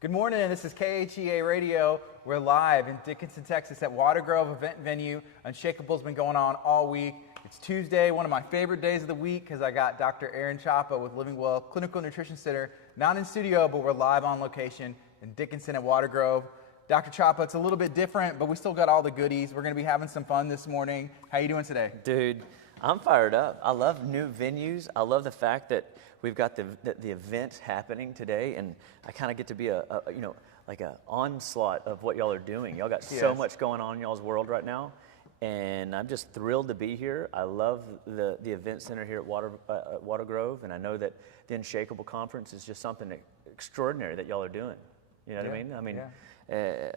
Good morning, this is KHEA Radio. We're live in Dickinson, Texas at WaterGrove event venue. Unshakeable's been going on all week. It's Tuesday, one of my favorite days of the week because I got Dr. Chapa with Living Well Clinical Nutrition Center, not in studio, but we're live on location in Dickinson at WaterGrove. Dr. Chapa, it's a little bit different, but we still got all the goodies. We're going to be having some fun this morning. How you doing today? Dude, I'm fired up. I love new venues. I love the fact that we've got the event happening today, and I kind of get to be like an onslaught of what y'all are doing. Y'all got so much going on in y'all's world right now, and I'm just thrilled to be here. I love the event center here at WaterGrove, and I know that the Unshakeable Conference is just something extraordinary that y'all are doing. You know what I mean?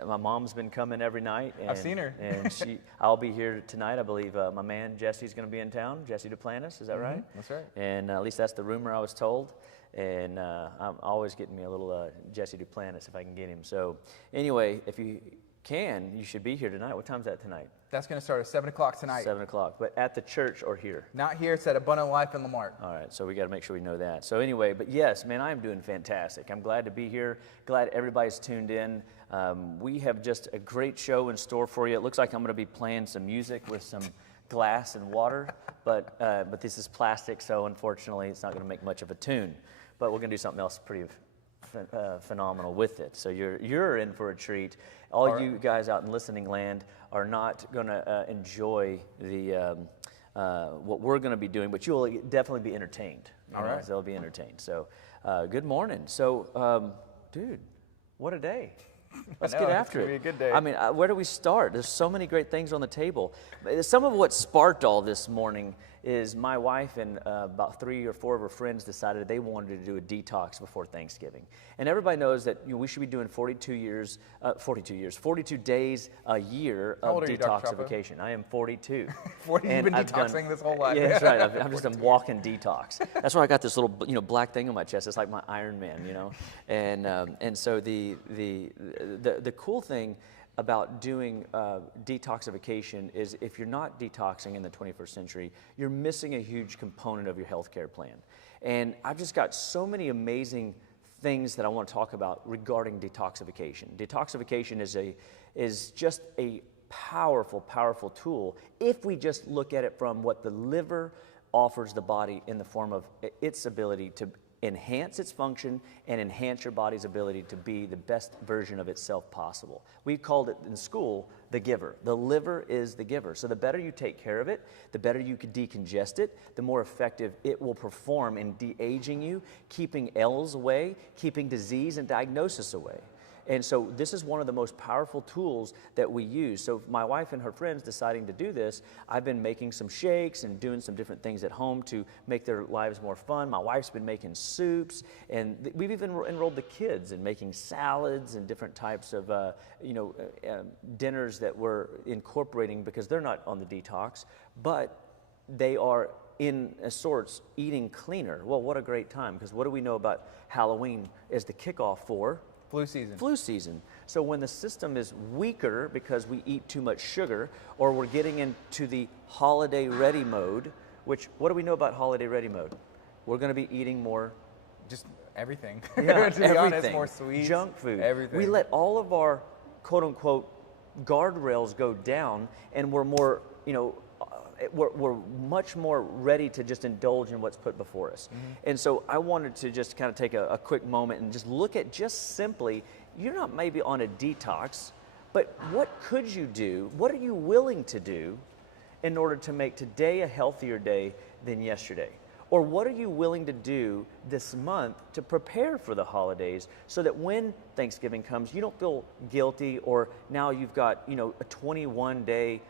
My mom's been coming every night. And, I've seen her. And I'll be here tonight. I believe my man Jesse's going to be in town. Jesse Duplantis, is that right? That's right. And at least that's the rumor I was told. And I'm always getting me a little Jesse Duplantis if I can get him. So anyway, if you can, you should be here tonight. What time's that tonight? That's going to start at 7 o'clock tonight. 7 o'clock, but at the church or here? Not here, it's at Abundant Life in Lamar. All right, so we got to make sure we know that. So anyway, but yes, man, I am doing fantastic. I'm glad to be here. Glad everybody's tuned in. We have just a great show in store for you. It looks like I'm going to be playing some music with some glass and water, but this is plastic, so unfortunately it's not going to make much of a tune. But we're going to do something else pretty phenomenal with it. So you're in for a treat. All you guys out in listening land are not going to enjoy the what we're going to be doing, but you'll definitely be entertained. All right, they'll be entertained. So good morning. So dude, what a day. Let's get after it. It's going to be a good day. I mean, where do we start? There's so many great things on the table. Some of what sparked all this morning is my wife and about 3 or 4 of her friends decided they wanted to do a detox before Thanksgiving. And everybody knows that we should be doing 42 days a year of detoxification. I am 42. 40, you've been detoxing this whole life. Yeah, that's right. I'm just a walking detox. That's why I got this little black thing on my chest. It's like my Iron Man, And so the cool thing about doing detoxification is if you're not detoxing in the 21st century, you're missing a huge component of your healthcare plan. And I've just got so many amazing things that I want to talk about regarding detoxification. Detoxification is just a powerful, powerful tool if we just look at it from what the liver offers the body in the form of its ability to enhance its function and enhance your body's ability to be the best version of itself possible. We called it in school the giver. The liver is the giver. So the better you take care of it, the better you can decongest it, the more effective it will perform in de-aging you, keeping ills away, keeping disease and diagnosis away. And so this is one of the most powerful tools that we use. So my wife and her friends deciding to do this, I've been making some shakes and doing some different things at home to make their lives more fun. My wife's been making soups, and we've even enrolled the kids in making salads and different types of dinners that we're incorporating because they're not on the detox, but they are in sorts eating cleaner. Well, what a great time, because what do we know about Halloween as the kickoff for? Flu season. Flu season. So when the system is weaker because we eat too much sugar, or we're getting into the holiday ready mode, which, what do we know about holiday ready mode? We're going to be eating more. Just everything. Yeah, to be honest, more sweets. Junk food. Everything. We let all of our quote unquote guardrails go down, and we're more, we're much more ready to just indulge in what's put before us. Mm-hmm. And so I wanted to just kind of take a quick moment and just look at just simply, you're not maybe on a detox, but what could you do? What are you willing to do in order to make today a healthier day than yesterday? Or what are you willing to do this month to prepare for the holidays so that when Thanksgiving comes, you don't feel guilty, or now you've got, a 21-day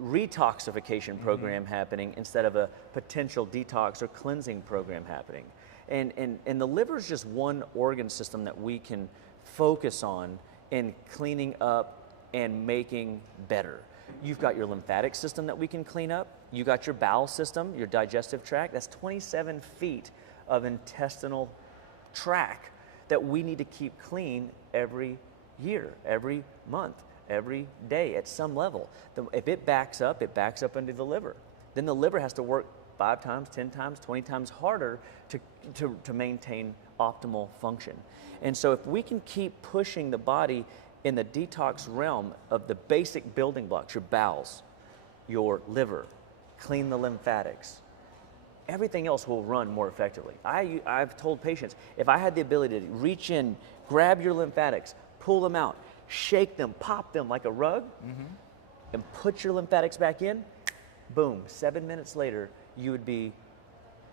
retoxification program happening instead of a potential detox or cleansing program happening. And the liver is just one organ system that we can focus on in cleaning up and making better. You've got your lymphatic system that we can clean up. You got your bowel system, your digestive tract. That's 27 feet of intestinal tract that we need to keep clean every year, every month, every day at some level. If it backs up into the liver. Then the liver has to work 5 times, 10 times, 20 times harder to maintain optimal function. And so if we can keep pushing the body in the detox realm of the basic building blocks, your bowels, your liver, clean the lymphatics, everything else will run more effectively. I've told patients, if I had the ability to reach in, grab your lymphatics, pull them out, shake them, pop them like a rug, and put your lymphatics back in, boom, 7 minutes later, you would be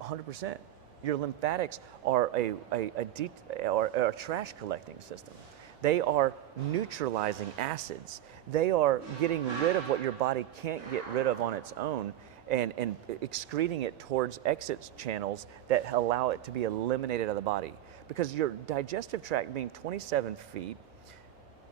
100%. Your lymphatics are a trash collecting system. They are neutralizing acids. They are getting rid of what your body can't get rid of on its own and excreting it towards exit channels that allow it to be eliminated out of the body. Because your digestive tract being 27 feet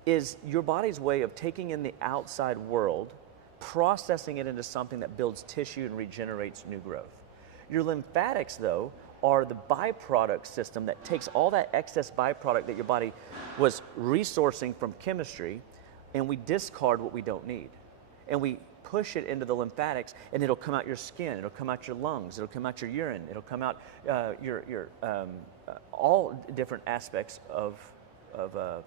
is your body's way of taking in the outside world, processing it into something that builds tissue and regenerates new growth. Your lymphatics, though, are the byproduct system that takes all that excess byproduct that your body was resourcing from chemistry, and we discard what we don't need. And we push it into the lymphatics, and it'll come out your skin, it'll come out your lungs, it'll come out your urine, it'll come out all different aspects of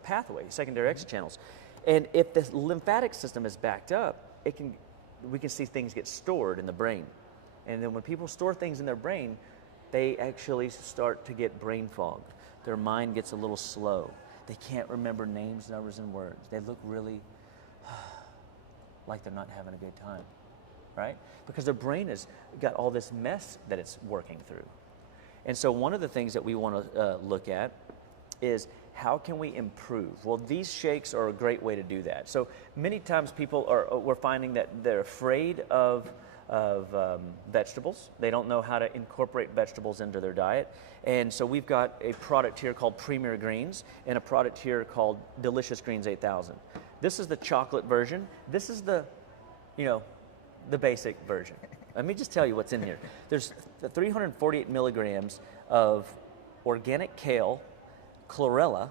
pathway, secondary exit channels. And if the lymphatic system is backed up, we can see things get stored in the brain. And then when people store things in their brain, they actually start to get brain fog. Their mind gets a little slow. They can't remember names, numbers, and words. They look really like they're not having a good time, right? Because their brain has got all this mess that it's working through. And so one of the things that we want to look at is how can we improve? Well, these shakes are a great way to do that. So many times we're finding that they're afraid of vegetables. They don't know how to incorporate vegetables into their diet. And so we've got a product here called Premier Greens and a product here called Delicious Greens 8000. This is the chocolate version. This is the basic version. Let me just tell you what's in here. There's 348 milligrams of organic kale, chlorella,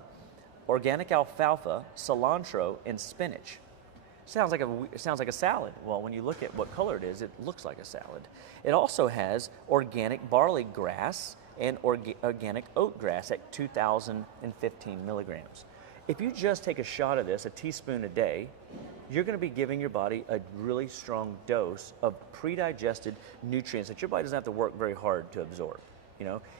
organic alfalfa, cilantro, and spinach. Sounds like a salad. Well, when you look at what color it is, it looks like a salad. It also has organic barley grass and organic oat grass at 2,015 milligrams. If you just take a shot of this, a teaspoon a day, you're going to be giving your body a really strong dose of pre-digested nutrients that your body doesn't have to work very hard to absorb.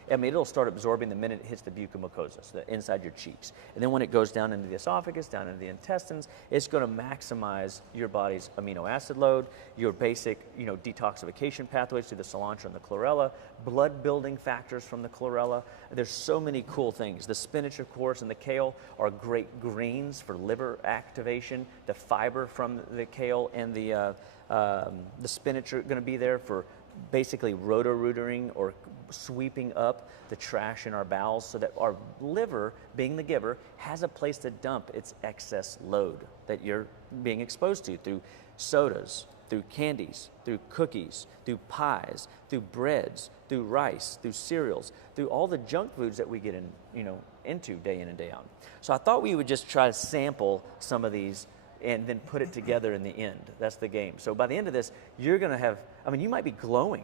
It'll start absorbing the minute it hits the mucosa, the inside your cheeks. And then when it goes down into the esophagus, down into the intestines, it's going to maximize your body's amino acid load, your basic, detoxification pathways through the cilantro and the chlorella, blood building factors from the chlorella. There's so many cool things. The spinach, of course, and the kale are great greens for liver activation. The fiber from the kale and the spinach are going to be there for basically roto-rootering or sweeping up the trash in our bowels so that our liver, being the giver, has a place to dump its excess load that you're being exposed to through sodas, through candies, through cookies, through pies, through breads, through rice, through cereals, through all the junk foods that we get into day in and day out. So I thought we would just try to sample some of these and then put it together in the end. That's the game. So by the end of this, you're going to have, you might be glowing.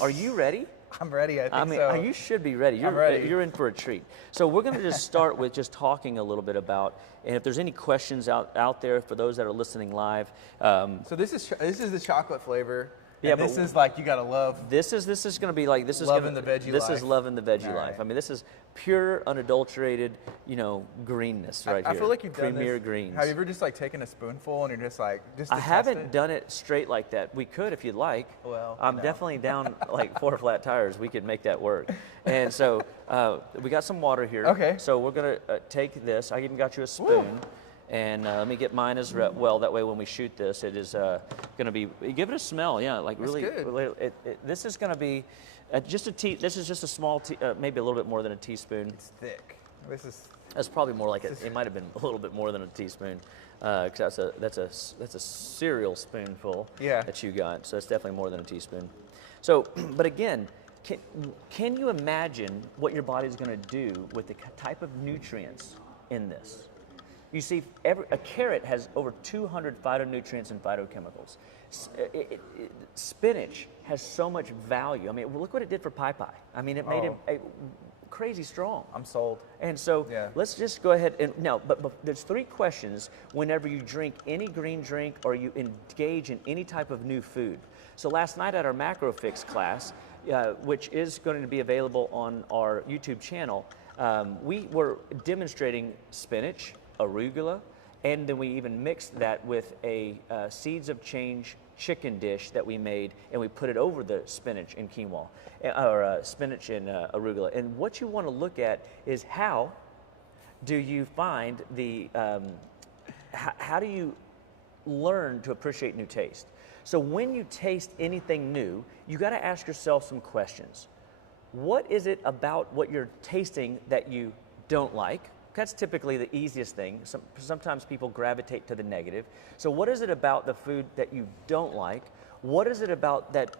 Are you ready? I'm ready, I think so. You should be ready. I'm ready. You're in for a treat. So we're going to just start with just talking a little bit about, and if there's any questions out there for those that are listening live. So this is the chocolate flavor. Yeah, this is like you gotta love. This is going to be like the veggie This life. is loving the veggie life. Right. This is pure, unadulterated, greenness right here. I feel like you've done Premier this. greens. Have you ever just taken a spoonful and you're just I haven't done it straight like that. We could if you'd like. Well, I'm definitely down like 4 flat tires. We could make that work. And so we got some water here. Okay. So we're gonna take this. I even got you a spoon. Ooh. And let me get mine as well. That way, when we shoot this, it is going to be. Give it a smell, yeah. Like really, good. This is going to be just a tea. This is just a small, maybe a little bit more than a teaspoon. It's thick. That's probably more like it might have been a little bit more than a teaspoon, because that's a cereal spoonful. Yeah. That you got. So it's definitely more than a teaspoon. So, but again, can you imagine what your body's going to do with the type of nutrients in this? You see, a carrot has over 200 phytonutrients and phytochemicals. Spinach has so much value. I mean, look what it did for Pai Pai. I mean, it made him crazy strong. I'm sold. And so let's just go ahead and now, but there's 3 questions whenever you drink any green drink or you engage in any type of new food. So last night at our Macro Fix class, which is going to be available on our YouTube channel, we were demonstrating spinach, arugula, and then we even mixed that with a Seeds of Change chicken dish that we made, and we put it over the spinach and quinoa, or spinach and arugula. And what you want to look at is how do you find the, how do you learn to appreciate new taste? So when you taste anything new, you got to ask yourself some questions. What is it about what you're tasting that you don't like? That's typically the easiest thing. Sometimes people gravitate to the negative. So what is it about the food that you don't like? What is it about that,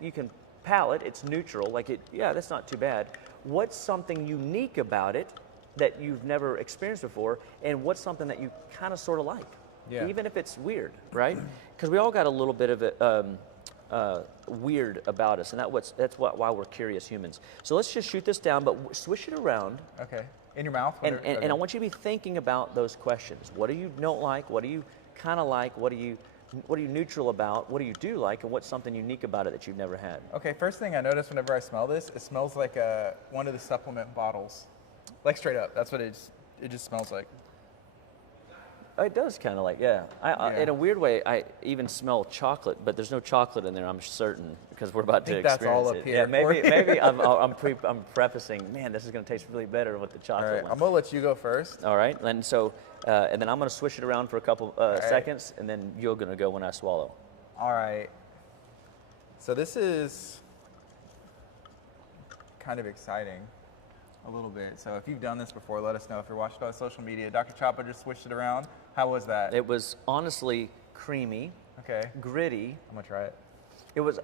you can palate, it's neutral, like that's not too bad. What's something unique about it that you've never experienced before? And what's something that you kind of sort of like? Even if it's weird, right? Because we all got a little bit of it weird about us, and that's why we're curious humans. So let's just shoot this down, but swish it around. Okay. In your mouth? And I want you to be thinking about those questions. What do you don't like? What do you kind of like? What are you neutral about? What do you do like? And what's something unique about it that you've never had? Okay, first thing I notice whenever I smell this, it smells like one of the supplement bottles. Like straight up, that's what it just smells like. It does kind of like, in a weird way, I even smell chocolate, but there's no chocolate in there, I'm certain, because we're about to experience that's all up it. here. Yeah, maybe I'm prefacing, man, this is going to taste really better with the chocolate All right, one. I'm going to let you go first. All right, and so, and then I'm going to swish it around for a couple seconds, and then you're going to go when I swallow. All right. So this is kind of exciting. A little bit. So if you've done this before, let us know. If you're watching on social media, Dr. Chapa just switched it around. How was that? It was honestly creamy. Okay. Gritty. I'm gonna try it. It was.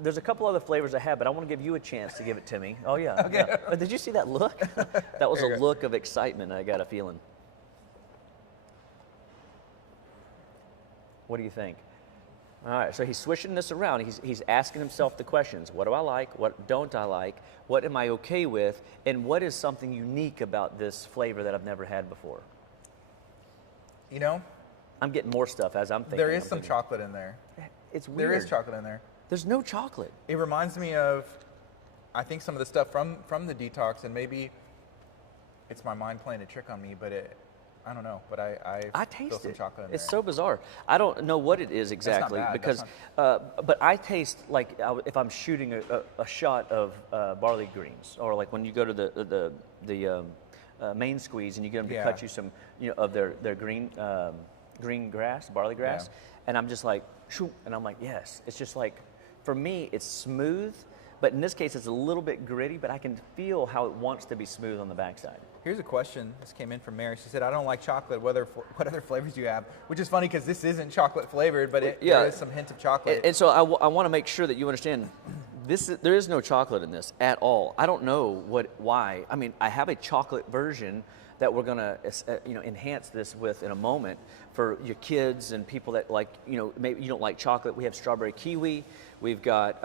There's a couple other flavors I had, but I want to give you a chance to give it to me. Oh yeah. Okay. Yeah. Did you see that look? That was a look of excitement. I got a feeling. What do you think? All right, so he's swishing this around. He's asking himself the questions. What do I like? What don't I like? What am I okay with? And what is something unique about this flavor that I've never had before? You know? I'm getting more stuff as I'm thinking. There is some chocolate in there. It's weird. There is chocolate in there. There's no chocolate. It reminds me of, I think, some of the stuff from the detox, and maybe it's my mind playing a trick on me, but I don't know, but I taste feel some chocolate in there. It's so bizarre. I don't know what it is exactly because, but I taste like if I'm shooting a shot of barley greens, or like when you go to the main squeeze and you get them to cut you some, of their green grass, barley grass, and I'm just like, shoot, and I'm like, yes. It's just like, for me, it's smooth, but in this case, it's a little bit gritty, but I can feel how it wants to be smooth on the backside. Here's a question. This came in from Mary. She said, I don't like chocolate. What other flavors do you have? Which is funny because this isn't chocolate flavored, but there is some hint of chocolate. And so I want to make sure that you understand, there is no chocolate in this at all. I don't know why. I mean, I have a chocolate version that we're going to enhance this with in a moment for your kids and people that like, maybe you don't like chocolate. We have strawberry kiwi. We've got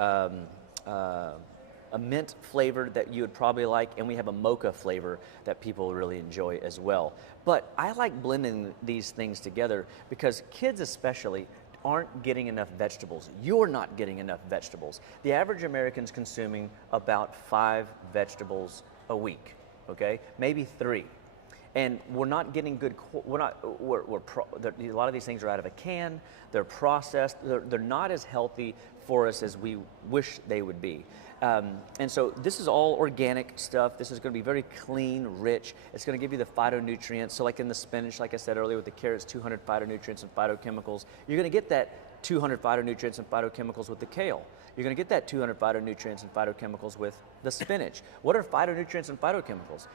a mint flavor that you would probably like, and we have a mocha flavor that people really enjoy as well. But I like blending these things together because kids especially aren't getting enough vegetables. You're not getting enough vegetables. The average American's consuming about 5 vegetables a week, okay? Maybe 3. And we're not getting good, a lot of these things are out of a can, they're processed, they're not as healthy for us as we wish they would be. And so this is all organic stuff. This is going to be very clean, rich. It's going to give you the phytonutrients. So like in the spinach, like I said earlier with the carrots, 200 phytonutrients and phytochemicals. You're going to get that 200 phytonutrients and phytochemicals with the kale. You're going to get that 200 phytonutrients and phytochemicals with the spinach. What are phytonutrients and phytochemicals?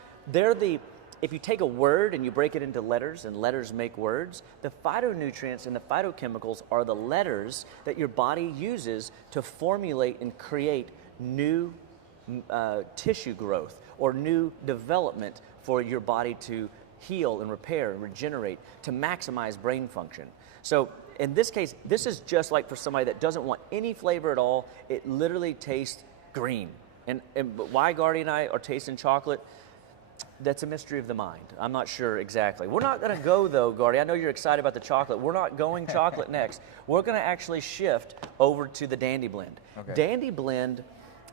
If you take a word and you break it into letters, and letters make words, the phytonutrients and the phytochemicals are the letters that your body uses to formulate and create new tissue growth or new development for your body to heal and repair and regenerate to maximize brain function. So in this case, this is just like for somebody that doesn't want any flavor at all. It literally tastes green. And why Gardy and I are tasting chocolate, that's a mystery of the mind. I'm not sure exactly. We're not going to go, though, Gardy. I know you're excited about the chocolate. We're not going chocolate next. We're going to actually shift over to the Dandy Blend. Okay. Dandy Blend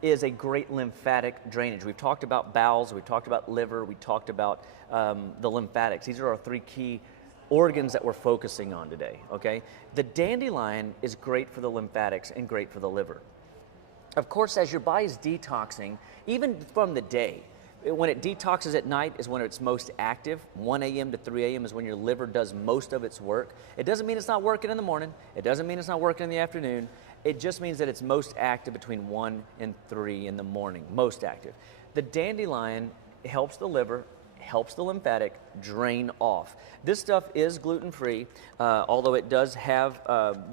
is a great lymphatic drainage. We've talked about bowels. We've talked about liver. We talked about the lymphatics. These are our three key organs that we're focusing on today, okay? The dandelion is great for the lymphatics and great for the liver. Of course, as your body's detoxing, even from the day, when it detoxes at night is when it's most active. 1 a.m. to 3 a.m. is when your liver does most of its work. It doesn't mean it's not working in the morning. It doesn't mean it's not working in the afternoon. It just means that it's most active between 1 and 3 in the morning, most active. The dandelion helps the liver, helps the lymphatic drain off. This stuff is gluten-free, although it does have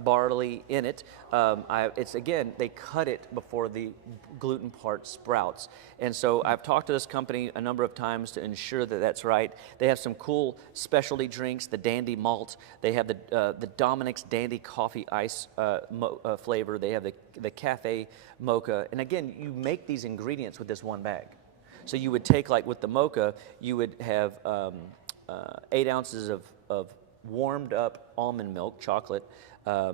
barley in it. It's again, they cut it before the gluten part sprouts. And so I've talked to this company a number of times to ensure that that's right. They have some cool specialty drinks, the Dandy Malt. They have the Dominic's Dandy Coffee Ice flavor. They have the Cafe Mocha. And again, you make these ingredients with this one bag. So you would take, like with the Mocha, you would have 8 ounces of warmed up almond milk, chocolate,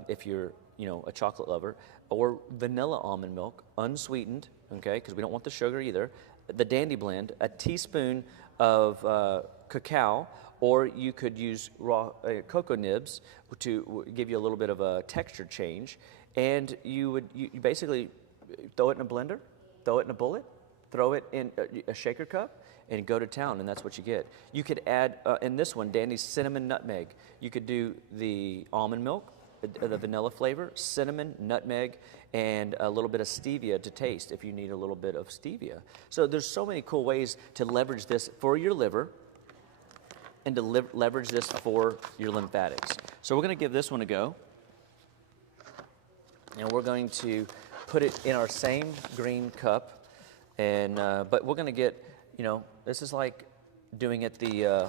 if you're a chocolate lover, or vanilla almond milk, unsweetened, okay, because we don't want the sugar either. The Dandy Blend, a teaspoon of cacao, or you could use raw cocoa nibs to give you a little bit of a texture change. And you basically throw it in a blender, throw it in a bullet, throw it in a shaker cup, and go to town, and that's what you get. You could add, in this one, Dandy's Cinnamon Nutmeg. You could do the almond milk, the vanilla flavor, cinnamon, nutmeg, and a little bit of stevia to taste if you need a little bit of stevia. So there's so many cool ways to leverage this for your liver and to leverage this for your lymphatics. So we're going to give this one a go, and we're going to put it in our same green cup. And but we're going to get, this is like doing it the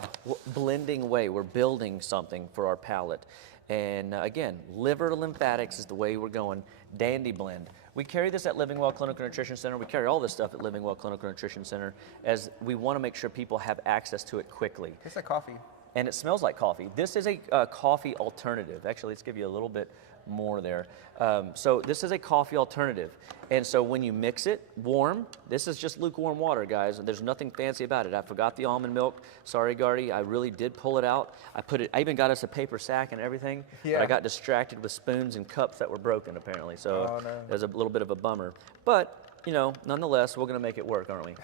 blending way. We're building something for our palate. And again, liver to lymphatics is the way we're going. Dandy Blend. We carry this at Living Well Clinical Nutrition Center. We carry all this stuff at Living Well Clinical Nutrition Center, as we want to make sure people have access to it quickly. Tastes like coffee. And it smells like coffee. This is a coffee alternative. Actually, let's give you a little bit more there. So this is a coffee alternative. And so when you mix it warm, this is just lukewarm water, guys. There's nothing fancy about it. I forgot the almond milk. Sorry, Gardy. I really did pull it out. I even got us a paper sack and everything. Yeah. But I got distracted with spoons and cups that were broken, apparently. So it was a little bit of a bummer. But, nonetheless, we're going to make it work, aren't we?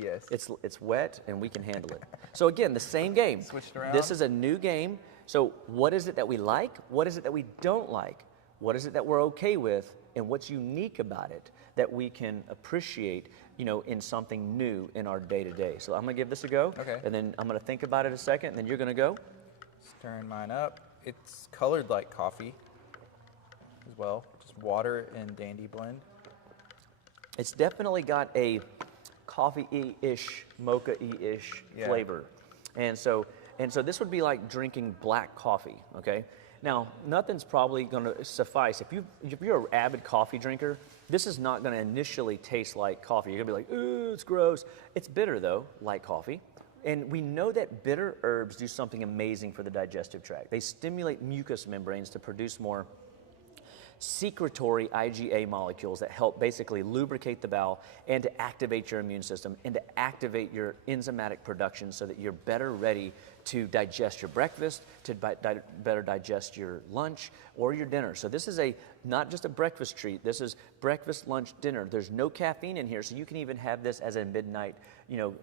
Yes. It's wet, and we can handle it. So again, the same game. Switched around. This is a new game. So what is it that we like? What is it that we don't like? What is it that we're okay with? And what's unique about it that we can appreciate, in something new in our day-to-day? So I'm going to give this a go. Okay. And then I'm going to think about it a second, and then you're going to go. Stirring mine up. It's colored like coffee as well. Just water and Dandy Blend. It's definitely got a coffee-y-ish, mocha-y-ish flavor. And so this would be like drinking black coffee, okay? Now, nothing's probably going to suffice. If you're an avid coffee drinker, this is not going to initially taste like coffee. You're going to be like, ooh, it's gross. It's bitter, though, like coffee. And we know that bitter herbs do something amazing for the digestive tract. They stimulate mucous membranes to produce more secretory IgA molecules that help basically lubricate the bowel and to activate your immune system and to activate your enzymatic production so that you're better ready to digest your breakfast, to better digest your lunch or your dinner. So this is not just a breakfast treat. This is breakfast, lunch, dinner. There's no caffeine in here, so you can even have this as a midnight,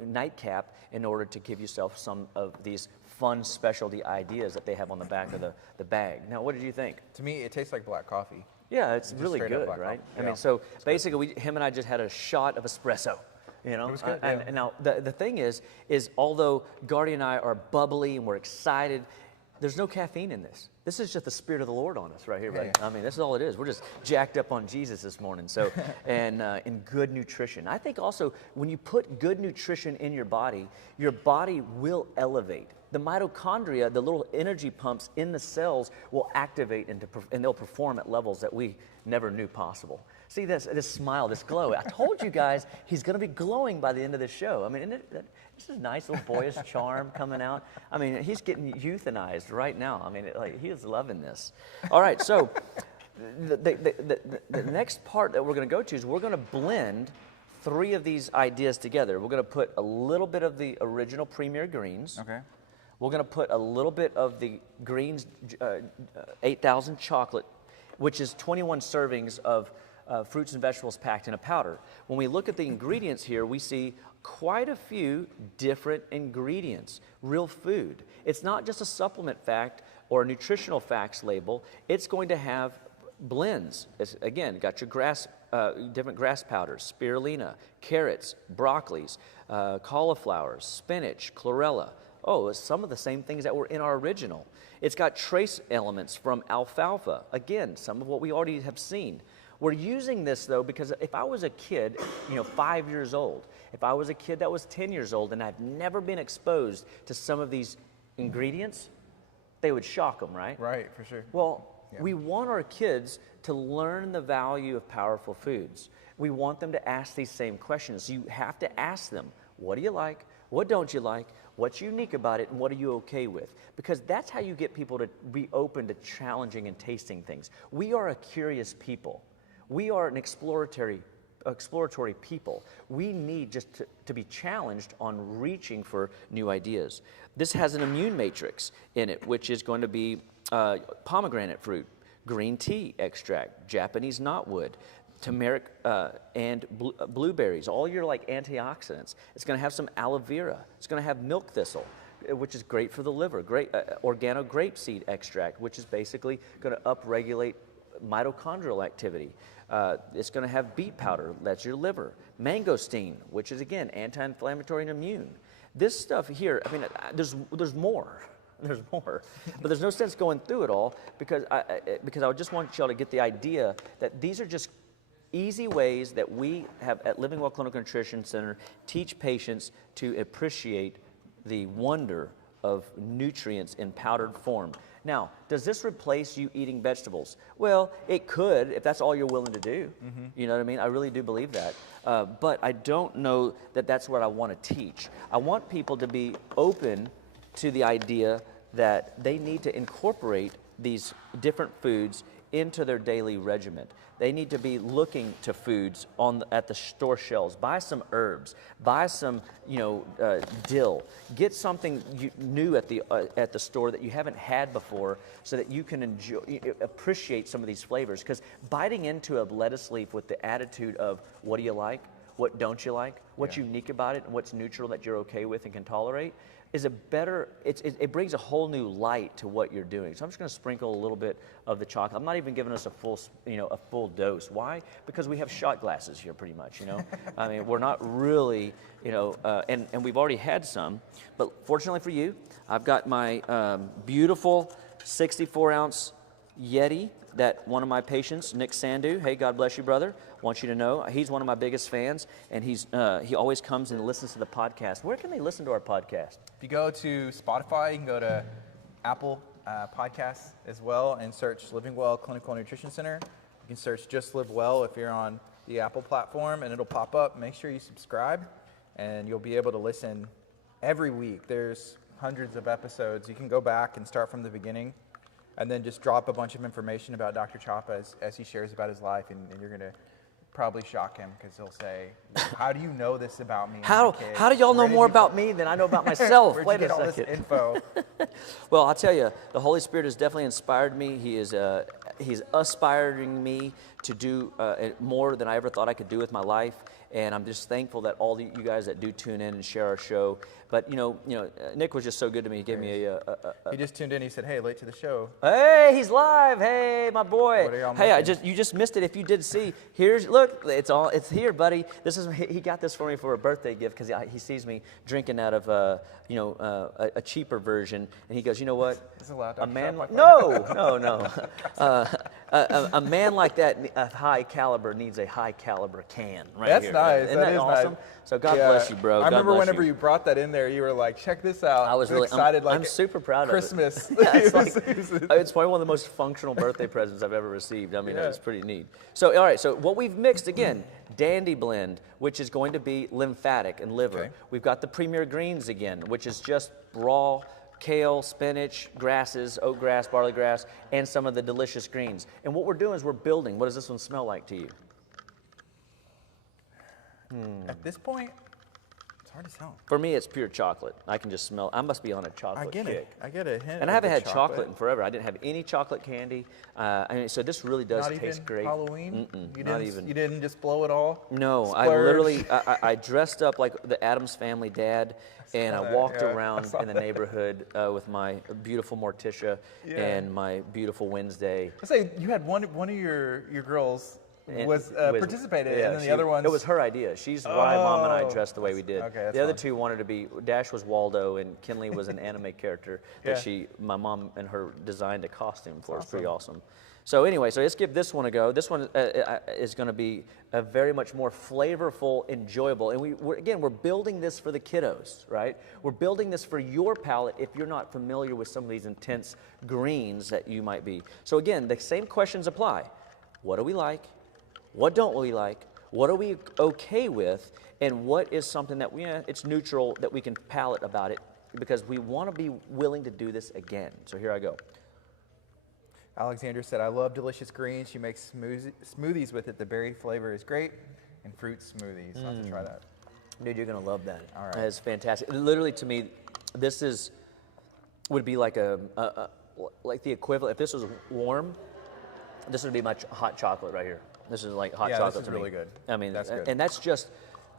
nightcap in order to give yourself some of these fun specialty ideas that they have on the back of the bag. Now, what did you think? To me, it tastes like black coffee. Yeah, it's really good, right? Yeah. I mean, so basically, him and I just had a shot of espresso. It was good, and now the thing is although Gardy and I are bubbly and we're excited, There's no caffeine in this. This is just the Spirit of the Lord on us right here, right? Yeah. I mean, this is all it is. We're just jacked up on Jesus this morning. So, and in good nutrition. I think also when you put good nutrition in your body will elevate. The mitochondria, the little energy pumps in the cells, will activate and they'll perform at levels that we never knew possible. See this smile, this glow. I told you guys he's going to be glowing by the end of the show. I mean, this is nice little boyish charm coming out. I mean, he's getting euthanized right now. I mean, he is loving this. All right, so the next part that we're going to go to is we're going to blend 3 of these ideas together. We're going to put a little bit of the original Premier Greens. Okay. We're going to put a little bit of the Greens 8000 chocolate, which is 21 servings of fruits and vegetables packed in a powder. When we look at the ingredients here, we see quite a few different ingredients, real food. It's not just a supplement fact or a nutritional facts label. It's going to have blends. It's, again, got your different grass powders, spirulina, carrots, broccolis, cauliflowers, spinach, chlorella. Oh, it's some of the same things that were in our original. It's got trace elements from alfalfa. Again, some of what we already have seen. We're using this, though, because if I was a kid, 5 years old, if I was a kid that was 10 years old and I've never been exposed to some of these ingredients, they would shock them, right? Right, for sure. Well, Yeah. we want our kids to learn the value of powerful foods. We want them to ask these same questions. You have to ask them, what do you like? What don't you like? What's unique about it, and what are you okay with? Because that's how you get people to be open to challenging and tasting things. We are a curious people. We are an exploratory people. We need just to be challenged on reaching for new ideas. This has an immune matrix in it, which is going to be pomegranate fruit, green tea extract, Japanese knotwood, turmeric and blueberries, all your antioxidants. It's going to have some aloe vera. It's going to have milk thistle, which is great for the liver. Great organo grapeseed extract, which is basically going to upregulate mitochondrial activity. It's going to have beet powder, that's your liver. Mangosteen, which is again anti-inflammatory and immune. This stuff here, I mean, there's more. There's more, but there's no sense going through it all because I just want y'all to get the idea that these are just easy ways that we have at Living Well Clinical Nutrition Center teach patients to appreciate the wonder of nutrients in powdered form. Now, does this replace you eating vegetables? Well, it could if that's all you're willing to do. Mm-hmm. You know what I mean? I really do believe that. But I don't know that that's what I want to teach. I want people to be open to the idea that they need to incorporate these different foods into their daily regimen. They need to be looking to foods at the store shelves. Buy some herbs. Buy some, dill. Get something new at the store that you haven't had before, so that you can appreciate some of these flavors. Because biting into a lettuce leaf with the attitude of what do you like, what don't you like, what's unique about it, and what's neutral that you're okay with and can tolerate, is it brings a whole new light to what you're doing. So I'm just going to sprinkle a little bit of the chocolate. I'm not even giving us a full dose. Why? Because we have shot glasses here pretty much, I mean, we're not really, and we've already had some, but fortunately for you, I've got my beautiful 64-ounce Yeti that one of my patients, Nick Sandu, hey, God bless you, brother, wants you to know. He's one of my biggest fans, and he always comes and listens to the podcast. Where can they listen to our podcast? If you go to Spotify, you can go to Apple Podcasts as well and search Living Well Clinical Nutrition Center. You can search Just Live Well if you're on the Apple platform, and it'll pop up. Make sure you subscribe, and you'll be able to listen every week. There's hundreds of episodes. You can go back and start from the beginning, and then just drop a bunch of information about Dr. Chapa as he shares about his life, and you're going to probably shock him because he'll say, how do you know this about me? How do y'all know more about me than I know about myself? Where'd Wait you get a all second. this info? Well, I'll tell you, the Holy Spirit has definitely inspired me. He's aspiring me to do more than I ever thought I could do with my life. And I'm just thankful that all you guys that do tune in and share our show. But Nick was just so good to me. He gave me He just tuned in. He said, "Hey, late to the show." Hey, he's live. Hey, my boy. What are y'all Hey, making? you just missed it. If you did see, look, it's here, buddy. He got this for me for a birthday gift because he sees me drinking out of a cheaper version, and he goes, you know what? Is it allowed to A man shop like like no. A man like that, a high caliber, needs a high caliber can right That's here. nice. Isn't That that is awesome? nice. So God bless you, bro. I God remember bless whenever you brought that in there, you were like, "Check this out." I was really excited. I'm super proud Christmas. of it. Yeah, it's probably one of the most functional birthday presents I've ever received. I mean, Yeah. it's pretty neat. So, all right. So, what we've mixed again, Dandy Blend, which is going to be lymphatic and liver. Okay. We've got the Premier Greens again, which is just raw kale, spinach, grasses, oatgrass, barley grass, and some of the delicious greens. And what we're doing is we're building. What does this one smell like to you? At this point, it's hard to tell. For me, it's pure chocolate. I can just smell. I must be on a chocolate kick. I get a hint. And I of haven't the had chocolate in forever. I didn't have any chocolate candy. So this really does Not taste even great. Halloween. Not even. You didn't just blow it all. No, I Splurge? literally, I dressed up like the Addams Family dad, and I that, walked yeah. around in the neighborhood with my beautiful Morticia and my beautiful Wednesday. I say you had one of your girls And was with- participated, yeah, and then the she- other ones. It was her idea. She's why Mom and I Oh. dressed the way we did. Okay, that's the other fine. two wanted to be, Dash was Waldo, and Kinley was an anime character that Yeah. my mom and her designed a costume for. It's pretty awesome. So anyway, so let's give this one a go. This one is going to be a very much more flavorful, enjoyable. And we're building this for the kiddos, right? We're building this for your palate if you're not familiar with some of these intense greens that you might be. So again, the same questions apply. What do we like? What don't we like? What are we okay with? And what is something that it's neutral that we can palate about it, because we want to be willing to do this again. So here I go. Alexandra said, "I love delicious greens. She makes smoothies with it. The berry flavor is great, and fruit smoothies. I'll have to try that." Dude, you're gonna love that. All right. That is fantastic. Literally, to me, this would be like like the equivalent. If this was warm, this would be my hot chocolate right here. This is like hot Yeah, chocolate this is to me. really good. I mean, That's good. and that's just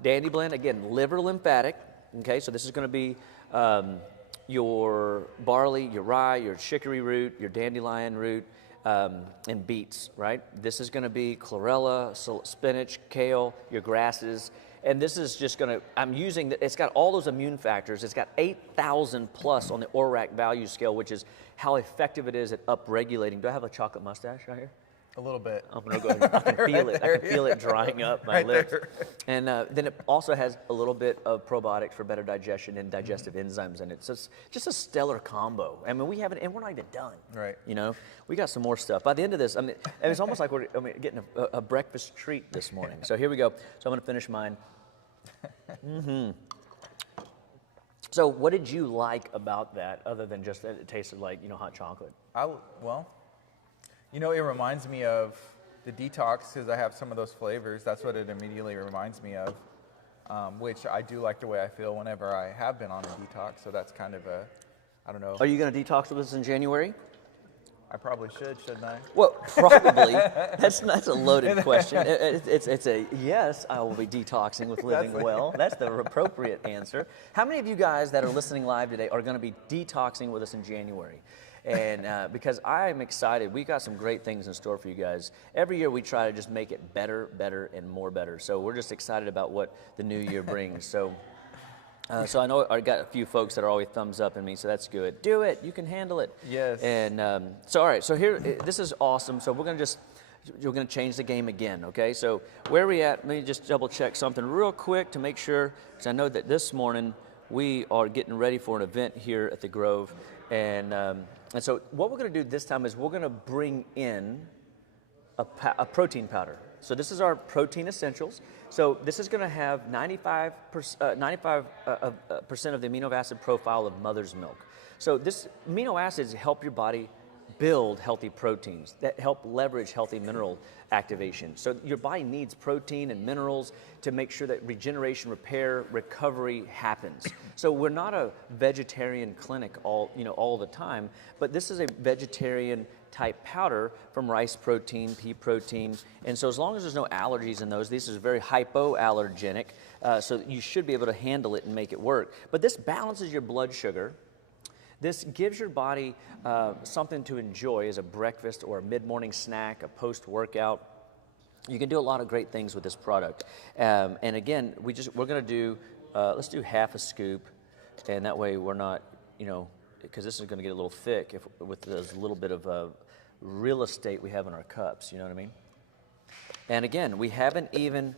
Dandy Blend again, liver lymphatic. Okay, so this is going to be your barley, your rye, your chicory root, your dandelion root, and beets. Right. This is going to be chlorella, spinach, kale, your grasses. And this is just going to, it's got all those immune factors. It's got 8,000 plus on the ORAC value scale, which is how effective it is at upregulating. Do I have a chocolate mustache right here? A little bit. I'm going to go ahead. I can feel it. I can feel it drying up my lips. there. And then it also has a little bit of probiotics for better digestion and digestive enzymes in it. So it's just a stellar combo. I mean, we haven't, and we're not even done. Right. You know, we got some more stuff. By the end of this, I mean, it's almost like we're getting a breakfast treat this morning. So here we go. So I'm going to finish mine. So what did you like about that, other than just that it tasted like, hot chocolate? It reminds me of the detox, because I have some of those flavors. That's what it immediately reminds me of, which I do like the way I feel whenever I have been on a detox. So that's kind of I don't know. Are you going to detox with us in January? I probably shouldn't I? Well, probably. That's a loaded question. It's a yes, I will be detoxing with Living Well. That's the appropriate answer. How many of you guys that are listening live today are going to be detoxing with us in January? And because I'm excited, we got some great things in store for you guys. Every year we try to just make it better, and more better. So we're just excited about what the new year brings. So I know I got a few folks that are always thumbs up at me, so that's good. Do it. You can handle it. Yes. And so, all right. So here, this is awesome. So we're going to change the game again, okay? So where are we at? Let me just double check something real quick to make sure, because I know that this morning we are getting ready for an event here at the Grove. And so what we're going to do this time is we're going to bring in a protein powder. So this is our protein essentials. So this is going to have 95% of the amino acid profile of mother's milk. So this amino acids help your body build healthy proteins that help leverage healthy mineral activation. So your body needs protein and minerals to make sure that regeneration, repair, recovery happens. So we're not a vegetarian clinic all the time, but this is a vegetarian type powder from rice protein, pea protein. And so as long as there's no allergies in those, this is very hypoallergenic, so you should be able to handle it and make it work. But this balances your blood sugar. This gives your body something to enjoy as a breakfast or a mid-morning snack, a post-workout. You can do a lot of great things with this product. And again, we're going to do, let's do half a scoop, and that way we're not, because this is going to get a little thick with this little bit of real estate we have in our cups, you know what I mean? And again, we haven't even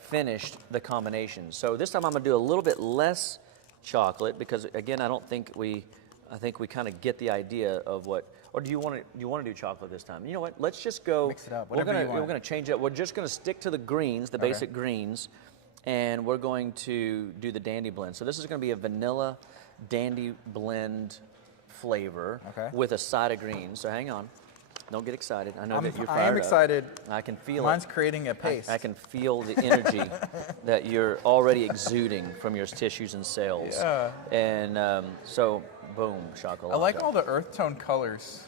finished the combination. So this time I'm going to do a little bit less chocolate because, again, I think we kind of get the idea of what. Or do you want to do chocolate this time? You know what? Let's just go. Mix it up. We're going to change it. We're just going to stick to the greens, the basic greens, and we're going to do the Dandy Blend. So this is going to be a vanilla Dandy Blend flavor with a side of greens. So hang on. Don't get excited. I know that you're fired up. I am excited. I can feel Mine's creating a paste. I can feel the energy that you're already exuding from your tissues and cells. Yeah. And so, boom, chocolate. I like all the earth tone colors.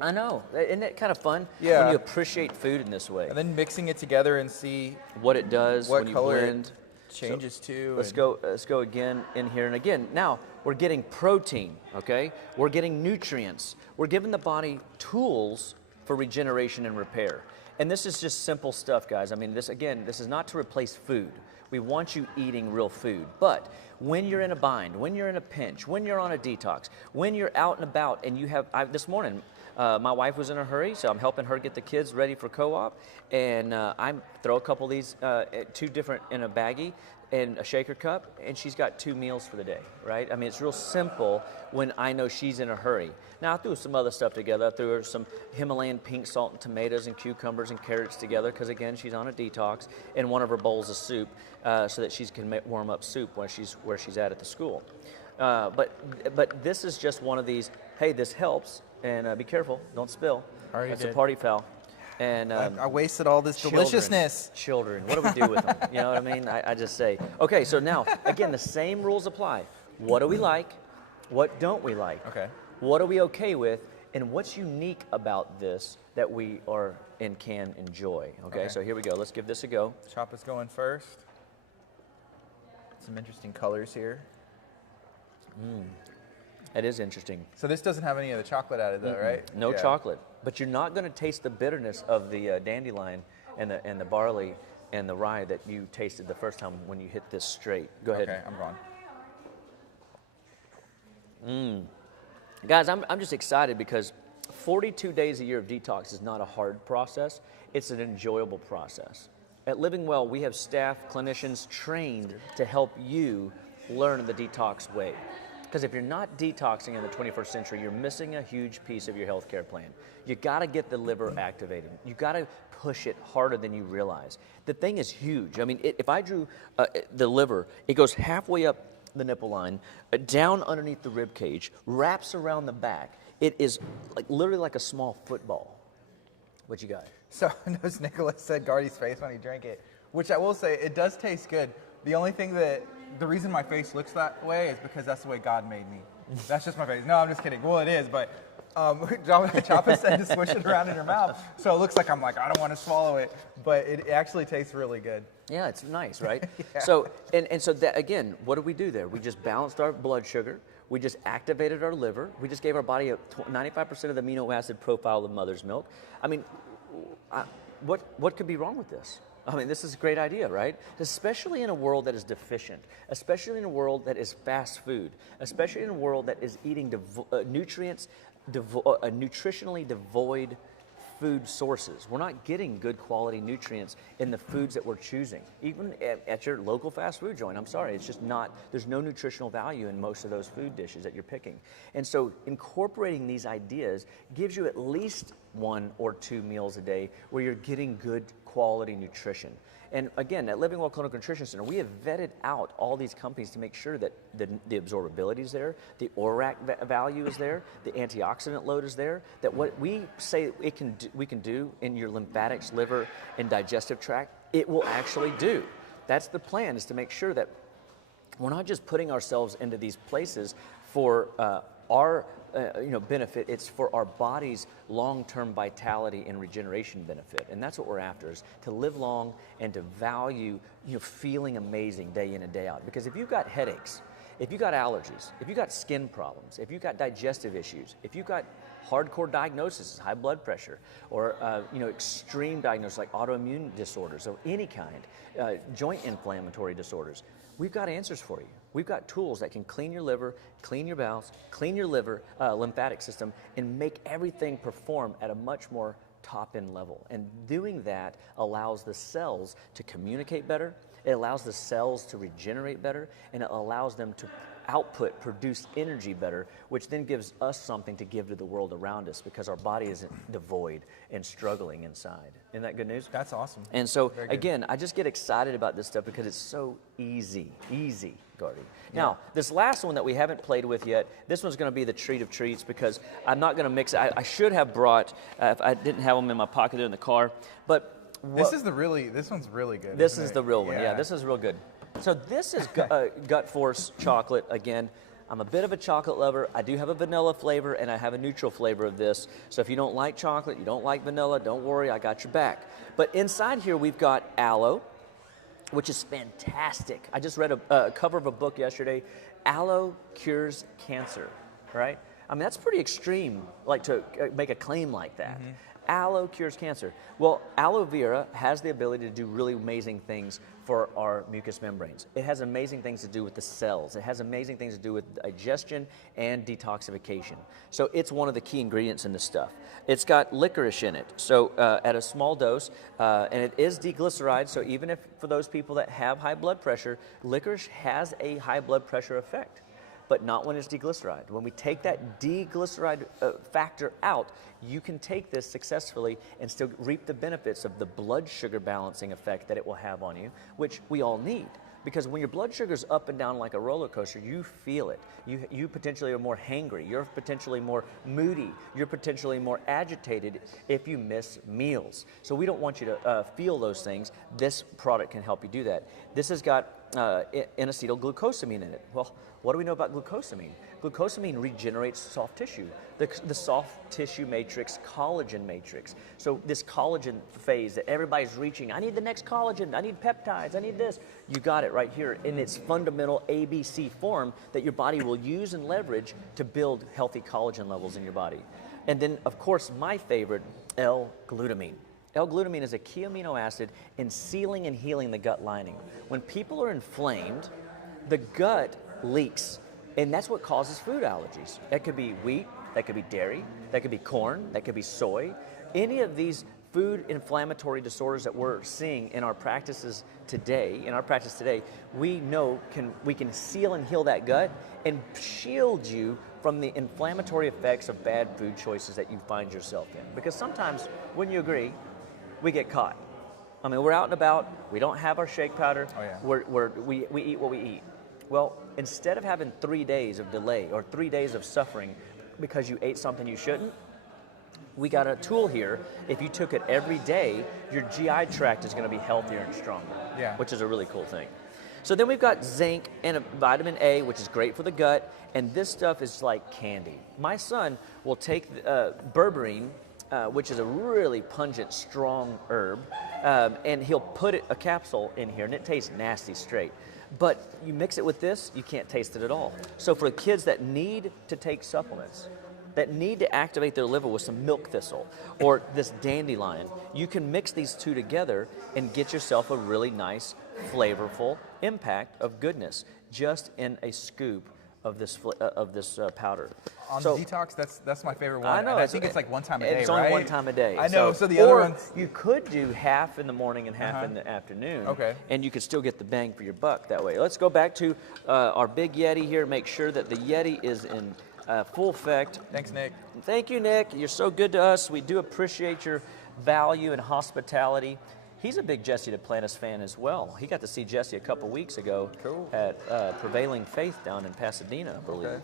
I know. Isn't it kind of fun? Yeah. When you appreciate food in this way. And then mixing it together and see what it does what when you color blend. It changes to. Let's go again in here. And again, now we're getting protein, okay? We're getting nutrients. We're giving the body tools for regeneration and repair. And this is just simple stuff, guys. I mean, this is not to replace food. We want you eating real food. But when you're in a bind, when you're in a pinch, when you're on a detox, when you're out and about and you have, this morning, my wife was in a hurry, so I'm helping her get the kids ready for co-op. And I throw a couple of these, two different in a baggie and a shaker cup, and she's got 2 meals for the day, right? I mean, it's real simple when I know she's in a hurry. Now, I threw some other stuff together. I threw her some Himalayan pink salt and tomatoes and cucumbers and carrots together because, again, she's on a detox, and one of her bowls of soup so that she can warm up soup where she's at the school. But this is just one of these, hey, this helps, and be careful, don't spill. That's a party foul. And I wasted all this deliciousness. Children, what do we do with them? You know what I mean? I just say, okay, so now, again, the same rules apply. What do we like? What don't we like? Okay. What are we okay with? And what's unique about this that we are and can enjoy? Okay, so here we go. Let's give this a go. Chapa's going first. Some interesting colors here. That is interesting. So this doesn't have any of the chocolate added though, right? No chocolate. But you're not going to taste the bitterness of the dandelion and the barley and the rye that you tasted the first time when you hit this straight. Go ahead. Okay, I'm gone. Guys, I'm just excited because 42 days a year of detox is not a hard process. It's an enjoyable process. At Living Well, we have staff, clinicians trained to help you learn the detox way. Because if you're not detoxing in the 21st century, you're missing a huge piece of your healthcare plan. You got to get the liver activated. You got to push it harder than you realize. The thing is huge. I mean, if I drew the liver, it goes halfway up the nipple line, down underneath the rib cage, wraps around the back. It is literally like a small football. What you got? So notice Nicholas said Gardy's face when he drank it, which I will say, it does taste good. The only thing the reason my face looks that way is because that's the way God made me. That's just my face. No, I'm just kidding. Well, it is, but Chapa said to swish it around in your mouth, so it looks like I don't want to swallow it, but it actually tastes really good. Yeah, it's nice, right? Yeah. So, and so that, again, what did we do there? We just balanced our blood sugar. We just activated our liver. We just gave our body 95% of the amino acid profile of mother's milk. I mean, what could be wrong with this? I mean, this is a great idea, right? Especially in a world that is deficient, especially in a world that is fast food, especially in a world that is eating nutritionally devoid food sources. We're not getting good quality nutrients in the foods that we're choosing. Even at your local fast food joint, I'm sorry, it's just not, there's no nutritional value in most of those food dishes that you're picking. And so incorporating these ideas gives you at least 1 or 2 meals a day where you're getting good quality nutrition. And again, at Living Well Clinical Nutrition Center, we have vetted out all these companies to make sure that the absorbability is there, the ORAC value is there, the antioxidant load is there, that what we say we can do in your lymphatics, liver, and digestive tract, it will actually do. That's the plan, is to make sure that we're not just putting ourselves into these places for our benefit. It's for our body's long-term vitality and regeneration benefit. And that's what we're after, is to live long and to value, feeling amazing day in and day out. Because if you've got headaches, if you've got allergies, if you've got skin problems, if you've got digestive issues, if you've got hardcore diagnosis, high blood pressure, or extreme diagnosis like autoimmune disorders of any kind, joint inflammatory disorders, we've got answers for you. We've got tools that can clean your liver, clean your bowels, clean your liver, lymphatic system, and make everything perform at a much more top-end level. And doing that allows the cells to communicate better, it allows the cells to regenerate better, and it allows them to produce energy better, which then gives us something to give to the world around us, because our body isn't devoid and struggling inside. Isn't that good news? That's awesome. And so, again, I just get excited about this stuff because it's so easy, Gardy. Yeah. Now, this last one that we haven't played with yet, this one's going to be the treat of treats, because I'm not going to mix it. I should have brought, if I didn't have them in my pocket in the car, but this one's really good. This is the real one. Yeah, this is real good. So this is Gut Force chocolate. Again, I'm a bit of a chocolate lover. I do have a vanilla flavor, and I have a neutral flavor of this. So if you don't like chocolate, you don't like vanilla, don't worry, I got your back. But inside here, we've got aloe, which is fantastic. I just read a cover of a book yesterday. Aloe cures cancer, right? I mean, that's pretty extreme, like to make a claim like that. Mm-hmm. Aloe cures cancer. Well, aloe vera has the ability to do really amazing things for our mucous membranes. It has amazing things to do with the cells. It has amazing things to do with digestion and detoxification. So it's one of the key ingredients in this stuff. It's got licorice in it, so at a small dose, and it is deglyceride, so even if for those people that have high blood pressure, licorice has a high blood pressure effect, but not when it's deglyceride. When we take that deglyceride factor out, you can take this successfully and still reap the benefits of the blood sugar balancing effect that it will have on you, which we all need. Because when your blood sugar's up and down like a roller coaster, you feel it. You potentially are more hangry, you're potentially more moody, you're potentially more agitated if you miss meals. So we don't want you to feel those things. This product can help you do that. This has got N-acetylglucosamine in it. Well, what do we know about glucosamine? Glucosamine regenerates soft tissue, the soft tissue matrix, collagen matrix. So this collagen phase that everybody's reaching, I need the next collagen, I need peptides, I need this. You got it right here in its fundamental ABC form that your body will use and leverage to build healthy collagen levels in your body. And then, of course, my favorite, L-glutamine. L-glutamine is a key amino acid in sealing and healing the gut lining. When people are inflamed, the gut leaks, and that's what causes food allergies. That could be wheat, that could be dairy, that could be corn, that could be soy. Any of these food inflammatory disorders that we're seeing in our practices today, we know we can seal and heal that gut and shield you from the inflammatory effects of bad food choices that you find yourself in. Because sometimes, wouldn't you agree, we get caught. I mean, we're out and about, we don't have our shake powder, we eat what we eat. Well, instead of having 3 days of delay or 3 days of suffering because you ate something you shouldn't, we got a tool here. If you took it every day, your GI tract is going to be healthier and stronger, which is a really cool thing. So then we've got zinc and vitamin A, which is great for the gut, and this stuff is like candy. My son will take berberine, which is a really pungent, strong herb, and he'll put a capsule in here, and it tastes nasty straight. But you mix it with this, you can't taste it at all. So for kids that need to take supplements, that need to activate their liver with some milk thistle or this dandelion, you can mix these two together and get yourself a really nice, flavorful impact of goodness just in a scoop of this powder. On the detox, that's my favorite one. I know. And I think it's like one time a day, it's right? only one time a day. I know. So the other ones, you could do half in the morning and half in the afternoon. Okay. And you could still get the bang for your buck that way. Let's go back to our big Yeti here. Make sure that the Yeti is in full effect. Thanks, Nick. Thank you, Nick. You're so good to us. We do appreciate your value and hospitality. He's a big Jesse Duplantis fan as well. He got to see Jesse a couple weeks ago at Prevailing Faith down in Pasadena, I believe. Okay.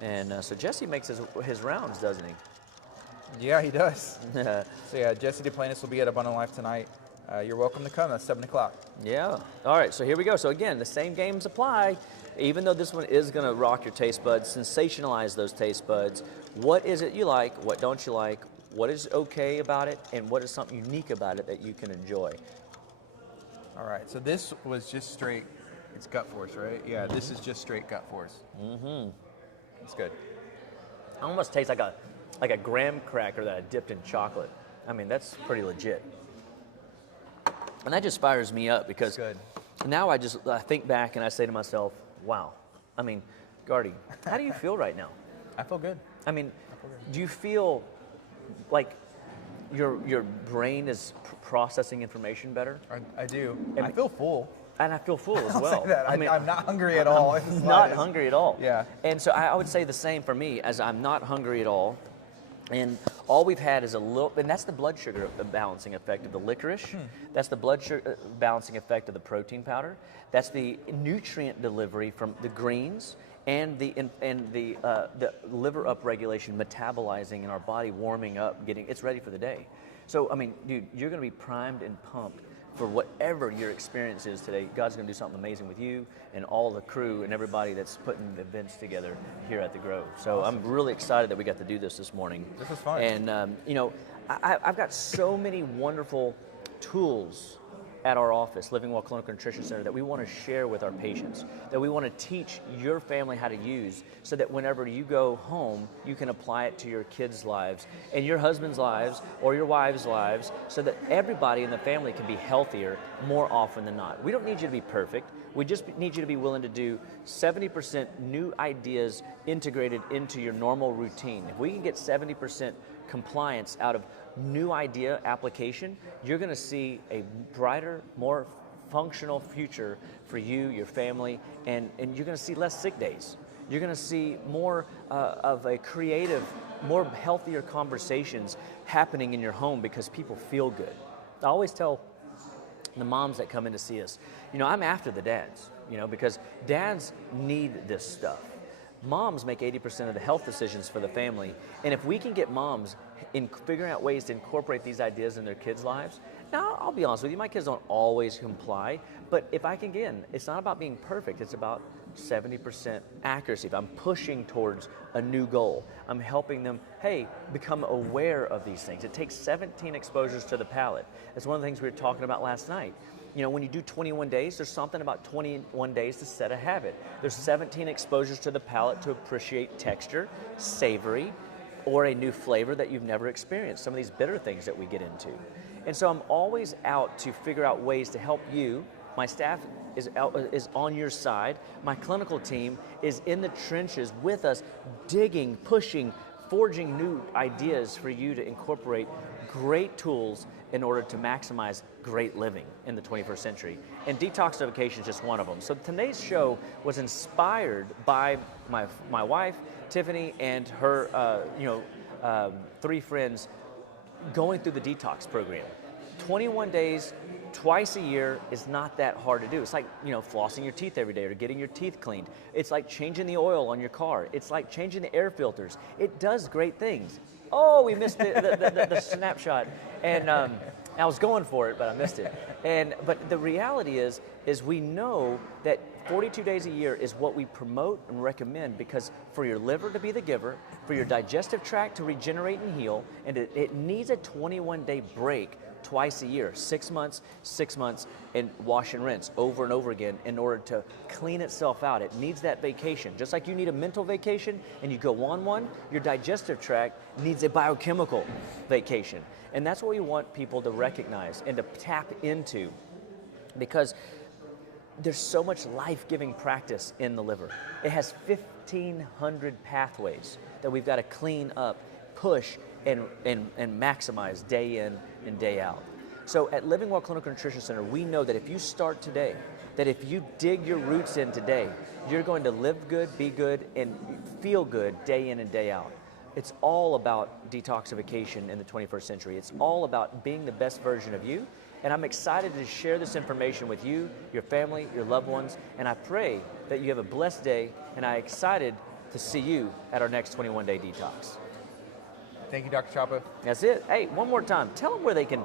And so Jesse makes his rounds, doesn't he? Yeah, he does. So yeah, Jesse Duplantis will be at Abundant Life tonight. you're welcome to come. That's 7 o'clock. Yeah. All right, so here we go. So again, the same games apply. Even though this one is going to rock your taste buds, sensationalize those taste buds. What is it you like? What don't you like? What is okay about it? And what is something unique about it that you can enjoy? All right, so this was just straight, it's gut force, right? Yeah, this is just straight gut force. Mm-hmm. It's good. It almost tastes like a graham cracker that I dipped in chocolate. I mean, that's pretty legit. And that just fires me up because now I think back and I say to myself, wow. I mean, Gardy, how do you feel right now? I feel good. I mean, do you feel like your brain is processing information better? I do. And I feel full. And I feel full as I'll well. say that. I'm not hungry at all. I'm not hungry at all. Yeah. And so I would say the same for me, as I'm not hungry at all. And all we've had is a little, and that's the blood sugar balancing effect of the licorice. That's the blood sugar balancing effect of the protein powder. That's the nutrient delivery from the greens and the liver upregulation, metabolizing in our body, warming up, it's ready for the day. So, I mean, dude, you're going to be primed and pumped for whatever your experience is today. God's going to do something amazing with you and all the crew and everybody that's putting the events together here at the Grove. So awesome. I'm really excited that we got to do this morning. This was fun. And, you know, I've got so many wonderful tools at our office, Living Well Clinical Nutrition Center, that we want to share with our patients, that we want to teach your family how to use so that whenever you go home, you can apply it to your kids' lives and your husband's lives or your wives' lives so that everybody in the family can be healthier more often than not. We don't need you to be perfect. We just need you to be willing to do 70% new ideas integrated into your normal routine. If we can get 70% compliance out of new idea application, you're going to see a brighter, more functional future for you, your family, and you're going to see less sick days. You're going to see more of a creative, more healthier conversations happening in your home because people feel good. I always tell the moms that come in to see us, you know, I'm after the dads, you know, because dads need this stuff. Moms make 80% of the health decisions for the family, and if we can get moms in figuring out ways to incorporate these ideas in their kids' lives, now I'll be honest with you, my kids don't always comply, but if I can get in, it's not about being perfect, it's about 70% accuracy. If I'm pushing towards a new goal, I'm helping them, hey, become aware of these things. It takes 17 exposures to the palate. That's one of the things we were talking about last night. You know, when you do 21 days, there's something about 21 days to set a habit. There's 17 exposures to the palate to appreciate texture, savory, or a new flavor that you've never experienced, some of these bitter things that we get into. And so I'm always out to figure out ways to help you. My staff is on your side. My clinical team is in the trenches with us, digging, pushing, forging new ideas for you to incorporate great tools in order to maximize great living in the 21st century. And detoxification is just one of them. So today's show was inspired by my wife, Tiffany, and her 3 friends going through the detox program. 21 days, twice a year is not that hard to do. It's like, you know, flossing your teeth every day or getting your teeth cleaned. It's like changing the oil on your car. It's like changing the air filters. It does great things. Oh, we missed the snapshot. And I was going for it, but I missed it. But the reality is we know that 42 days a year is what we promote and recommend because for your liver to be the giver, for your digestive tract to regenerate and heal, and it needs a 21-day break twice a year, 6 months, and wash and rinse over and over again in order to clean itself out. It needs that vacation. Just like you need a mental vacation and you go on one, your digestive tract needs a biochemical vacation. And that's what we want people to recognize and to tap into because there's so much life-giving practice in the liver. It has 1,500 pathways that we've got to clean up, push, and maximize day in and day out. So at Living Well Clinical Nutrition Center, we know that if you start today, that if you dig your roots in today, you're going to live good, be good, and feel good day in and day out. It's all about detoxification in the 21st century. It's all about being the best version of you. And I'm excited to share this information with you, your family, your loved ones, and I pray that you have a blessed day, and I'm excited to see you at our next 21-day detox. Thank you, Dr. Chapa. That's it. Hey, one more time, tell them where they can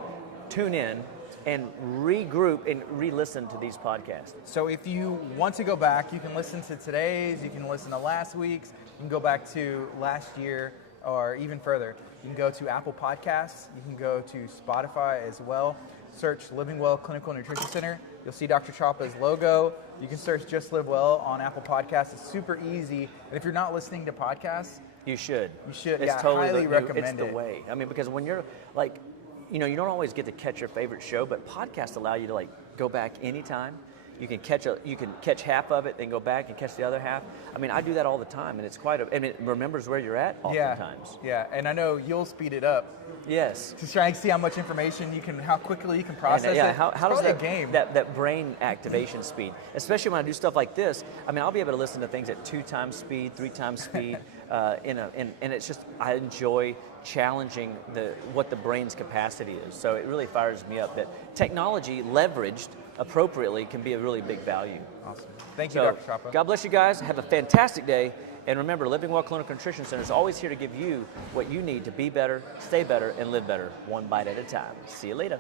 tune in and regroup and re-listen to these podcasts. So if you want to go back, you can listen to today's, you can listen to last week's, you can go back to last year, or even further. You can go to Apple Podcasts, you can go to Spotify as well. Search Living Well Clinical Nutrition Center. You'll see Dr. Chapa's logo. You can search Just Live Well on Apple Podcasts. It's super easy. And if you're not listening to podcasts, you should. You should. It's yeah, totally highly recommend it's the way. I mean, because when you're like, you know, you don't always get to catch your favorite show, but podcasts allow you to like go back anytime. You can catch half of it, then go back and catch the other half. I mean, I do that all the time, and it's and it remembers where you're at oftentimes. Yeah, and I know you'll speed it up. Yes. To try and see how much information how quickly you can process it. How does that game? That brain activation speed, especially when I do stuff like this. I mean, I'll be able to listen to things at 2 times speed, 3 times speed, and it's just I enjoy challenging what the brain's capacity is. So it really fires me up that technology leveraged appropriately can be a really big value. Awesome. Thank you, Dr. Chapa. God bless you guys. Have a fantastic day. And remember, Living Well Clinical Nutrition Center is always here to give you what you need to be better, stay better, and live better, one bite at a time. See you later.